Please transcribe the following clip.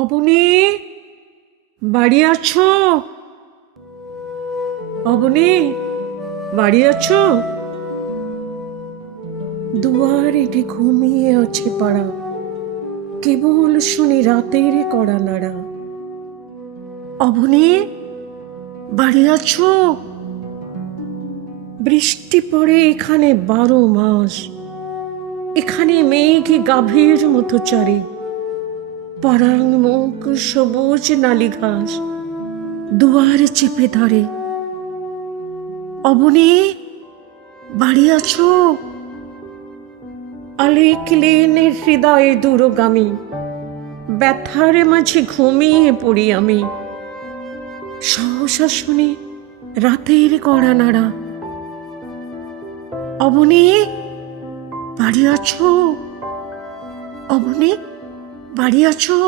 অবনী, বাড়ি আছো? অবনী, বাড়ি আছো? দুয়ারে ঘুমিয়ে আছে পাড়া, কেবল শুনি রাতের কড়া নাড়া। অবনী, বাড়ি আছো? বৃষ্টি পড়ে এখানে 12 মাস, এখানে মেঘ গাভীর মতো চারে, পরাং মুখ সবুজ নালি ঘাস দুয়ার চেপে ধরে। অবনী, বাড়ি আছো? আলেখিলেন হৃদয়ে দূরগামী, ব্যথার মাঝে ঘুমিয়ে পড়ি আমি। সহসা শুনি রাতের কড়া নাড়া। অবনী, বাড়ি আছো? অবনী, বাড়ি আছো?